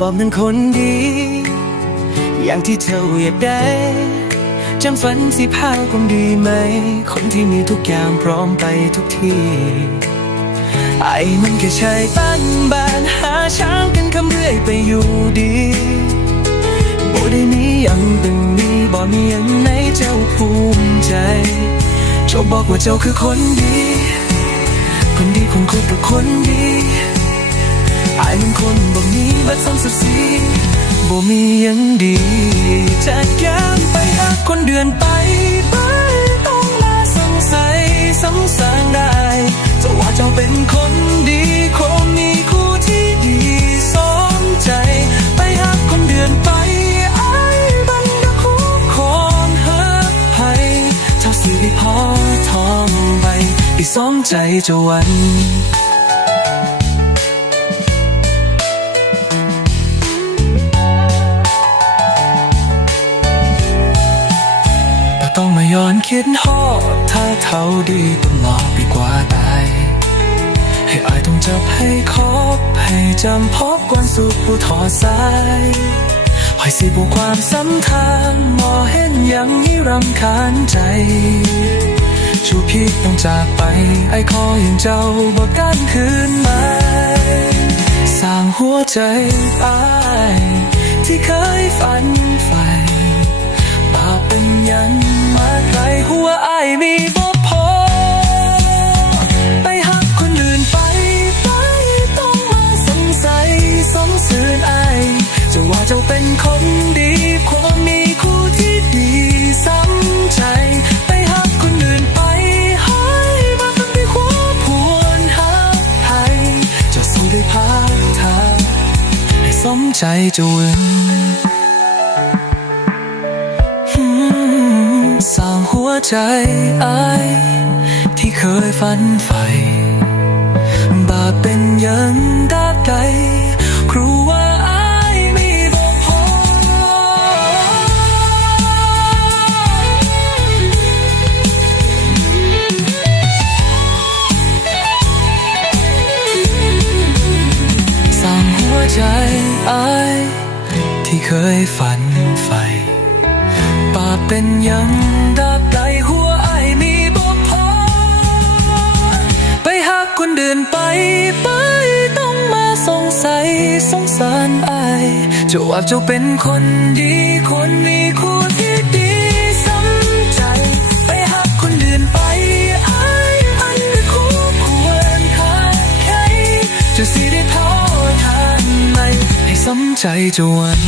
บอกเป็นคนดี อย่างที่เธออยากได้จำฝันสิพาคงดีไหม คนที่มีทุกอย่างพร้อมไปทุกที่ ไอ้มันแค่ชายบ้านบ้านหาช้างกันคำเรื่อยไปอยู่ดีบ่ได้มีอย่างตึงนี้บ่มีอย่างไหนเจ้าภูมิใจเจ้าบอกว่าเจ้าคือคนดี คนดีคนคบกับคนดี ไอ้มันคนบ่มีบัตรสมศักดิ์ศรีบ่มียังดีจากยามไปหาคนเดือนไปไปต้องมาสงสัยสงสารได้จะว่าเจ้าเป็นคนดีคงมีคู่ที่ดีสมใจ ไปหาคนเดือนไปไอ้บันดาคู่คนหาให้เจ้าสิพอทองไปไปสมใจจ้าวัน ย้อนคิดฮอดถ้าเท่าดีตลอดดีกว่าตายให้อายต้องจับให้คบให้จำพบกวนสุขผู้ทอดสายหอยสิบุความสำคัญมอเห็นยังนี้รำคาญใจชูพี่ต้องจากไป ไอ้คอย่งเจ้าบอกกันคืนมาสร้างหัวใจไปที่เคยฝันใฝ่บาปเป็น ยังมาไกลหัวไอ้ายมีบ่พอ ไปหักคนอื่นไปไปต้องมาสงสัยสงสืนไอายจะว่าเจ้าเป็นคนดีควรมีคู่ที่ดีซ้ำใจไปหักคนอื่นไปให้มาเป็นที่หัวพวนหักให้จะสู้ได้พักทางให้สมใจจะวิน ใจไอายที่เคยฝันใฝ่บาปเป็นยังดาบใดครูว่าไอายมีบ่พอสร้างหัวใจไอายที่เคยฝันใฝ่ปากเป็นยัง นเดินไปไปต้องมาสงสัยสงสารไอายจะว่าเจ้าเป็นคนดีคนมีคู่ที่ดีสำใจ ไปหาคนเดินไปไอายอันไม่คู่ควรขาดใครจะสิได้ท้อทานไหมให้สำใจเจะวัน